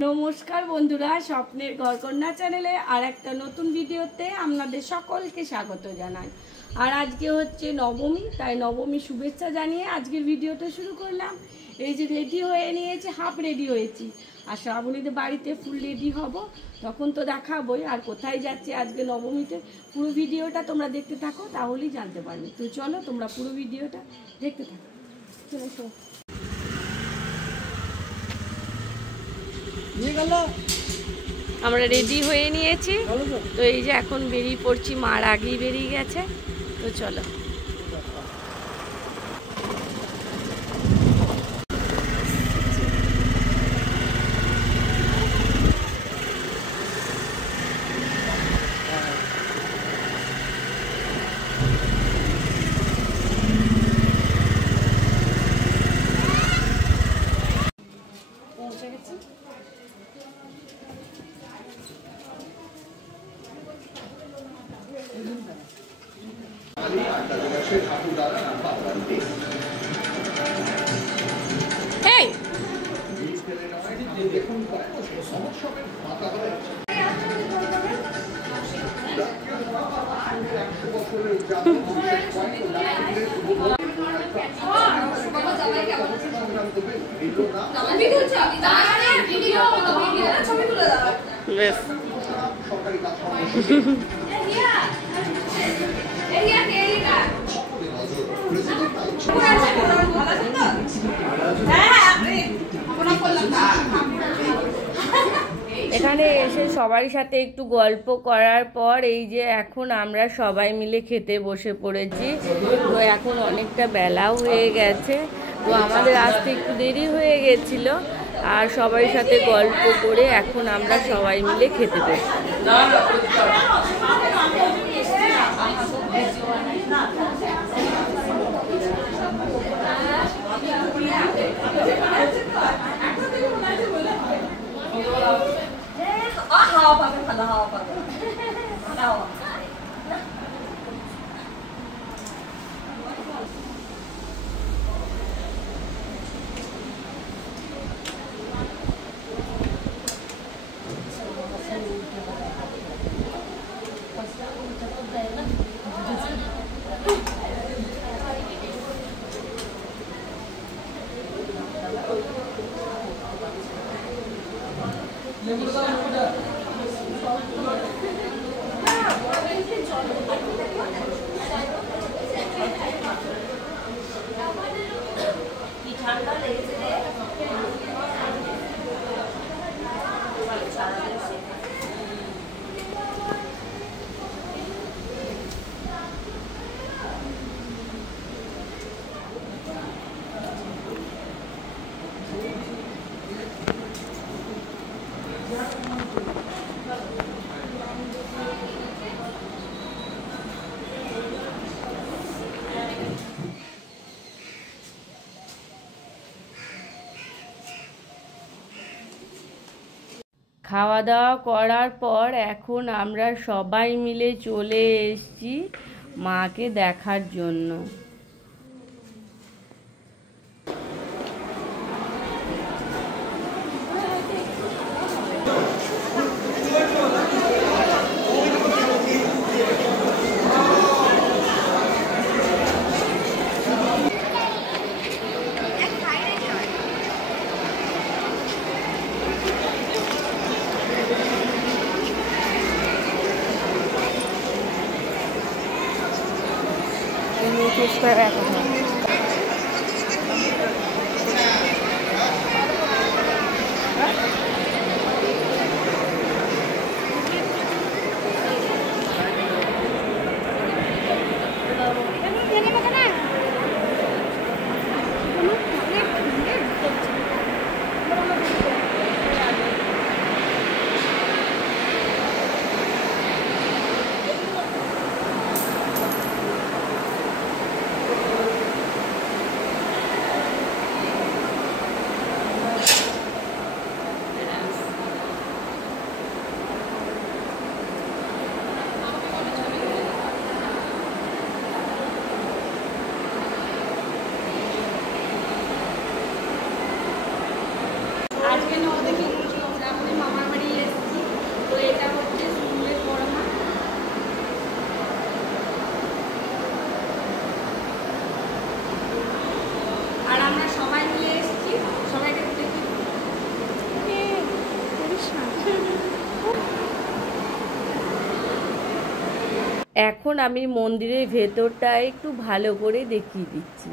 নমস্কার বন্ধুরা, স্বপ্নের ঘরকন্যা চ্যানেলে আর একটা নতুন ভিডিওতে আপনাদের সকলকে স্বাগত জানাই। আর আজকে হচ্ছে নবমী, তাই নবমী শুভেচ্ছা জানিয়ে আজকের ভিডিওটা শুরু করলাম। এই যে রেডি হয়ে নিয়েছি, হাফ রেডি হয়েছি, আর শ্রাবণীদের বাড়িতে ফুল রেডি হব, তখন তো দেখাবই। আর কোথায় যাচ্ছি আজকে নবমীতে, পুরো ভিডিওটা তোমরা দেখতে থাকো, তাহলেই জানতে পারবে। তো চলো তোমরা পুরো ভিডিওটা দেখতে থাকো। চলো আমরা রেডি হয়ে নিয়েছি, তো এই যে এখন বেরিয়ে পড়ছি, মার আগেই বেরিয়ে গেছে। তো চলো পৌঁছে গেছি। Hey! এখানে এসে সবার সাথে একটু গল্প করার পর এই যে এখন আমরা সবাই মিলে খেতে বসে পড়েছি। তো এখন অনেকটা বেলাও হয়ে গেছে, তো আমাদের আসতে একটু দেরি হয়ে গেছিল। আর সবার সাথে গল্প করে এখন আমরা সবাই মিলে খেতে বসি। খাওয়া দাওয়া করার পর এখন আমরা সবাই মিলে চলে এসেছি মাকে দেখার জন্য। এখন আমি মন্দিরের ভেতরটা একটু ভালো করে দেখিয়ে দিচ্ছি।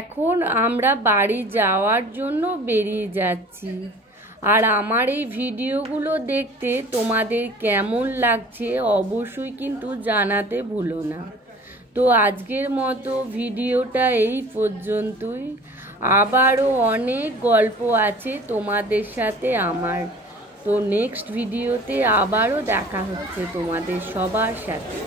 এখন আমরা বাড়ি যাওয়ার জন্য বেরিয়ে যাচ্ছি। আর আমার এই ভিডিওগুলো দেখতে তোমাদের কেমন লাগছে অবশ্যই কিন্তু জানাতে ভুলো না। তো আজকের মতো ভিডিওটা এই পর্যন্তই। আবারও অনেক গল্প আছে তোমাদের সাথে আমার। তো নেক্সট ভিডিওতে আবারও দেখা হচ্ছে তোমাদের সবার সাথে।